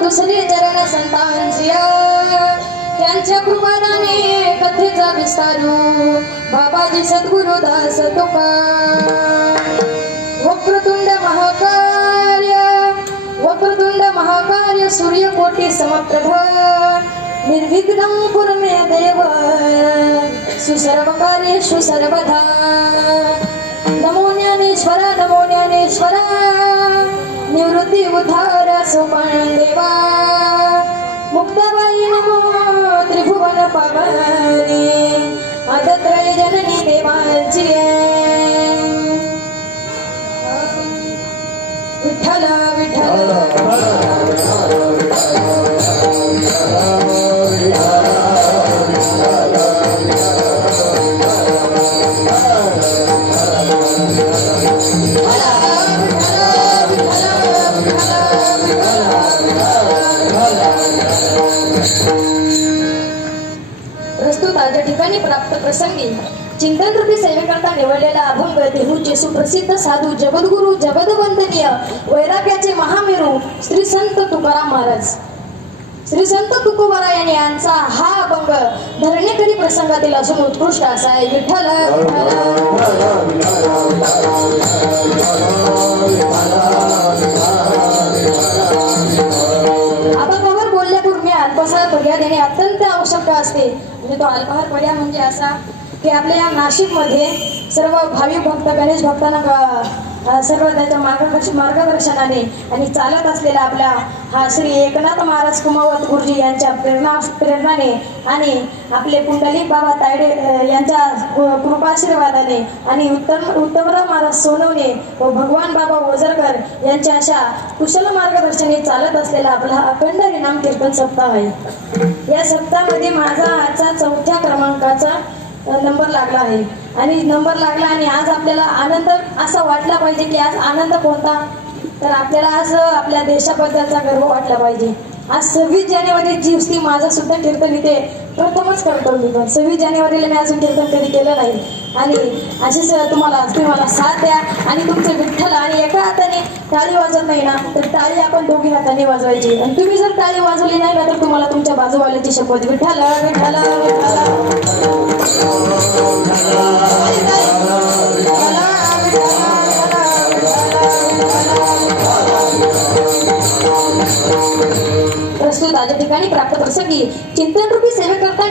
दुसरी चरण संतांसिया त्यांच्या कृपादाने कथेचा विस्तारू बाबाजी सद्गुरुदास तुका वक्रतुंड महाकार्य सूर्यकोटी समप्रभ निर्विघ्नं कुरु मे देव सुसर्वकार्येषु सर्वदा नमो ज्ञानेश्वर निवृत्ती उद्धार सोपान देवा मुक्ताबाई नमो त्रिभुवन पावनी आदत्रय जननी देवांची विठ्ठल प्रस्तुत आज ठिकाणी प्राप्त प्रसंगी चिंतन रूपी सेवेकरता निवडलेला अभंग देहूचे सुप्रसिद्ध साधू जगद्गुरु जगदवंदनीय वैराग्याचे महामेरू श्री संत तुकाराम महाराज श्री संत तुकोबाराय यांचा हा अभंग धरणेकरी प्रसंगातील असून उत्कृष्ट असा आहे. विठ्ठल अभंगावर बोलण्यापूर्वी अल्पहार पर्याय देणे अत्यंत आवश्यक असते. म्हणजे तो अल्पहार पर्याय म्हणजे असा की आपल्या या नाशिकमध्ये सर्व भाविक भक्त गणेश भक्तांना सर्व त्याच्या मार्गदर्शनाने आणि चालत असलेला आपला हा श्री एकनाथ महाराज कुमावत गुरुजी यांच्या प्रेरणाने आणि आपले पुंडलिक बाबा तायडे यांच्या कृपाशीर्वादाने आणि उत्तमराव महाराज सोनवणे व भगवान बाबा ओझरकर यांच्या अशा कुशल मार्गदर्शनाने चालत असलेला आपला अखंड हरिनाम कीर्तन सप्ताह आहे. या सप्ताहामध्ये माझा आजचा 4थ्या क्रमांकाचा नंबर लागला आहे आणि आज आपल्याला आनंद असा वाटला पाहिजे की आज आनंद कोणता तर आपल्याला आज आपल्या देशाबद्दलचा गर्व वाटला पाहिजे. आज 26 जानेवारी जी दिवशी माझं सुद्धा कीर्तन इथे प्रथमच करतो मी. पण 26 जानेवारीला मी अजून कीर्तन कधी केलं नाही आणि असेच तुम्हाला साथ द्या आणि तुमचे विठ्ठल आणि एका हाताने टाळी वाजत नाही ना तर टाळी आपण दोघी हाताने वाजवायची आणि तुम्ही जर टाळी वाजवली नाही ना तर तुम्हाला तुमच्या बाजूवाल्याची शपथ. विठ्ठल विठ्ठल प्रस्तुत आज ठिकाणी प्राप्त प्रसंगी चिंतन रूपी सेवे करता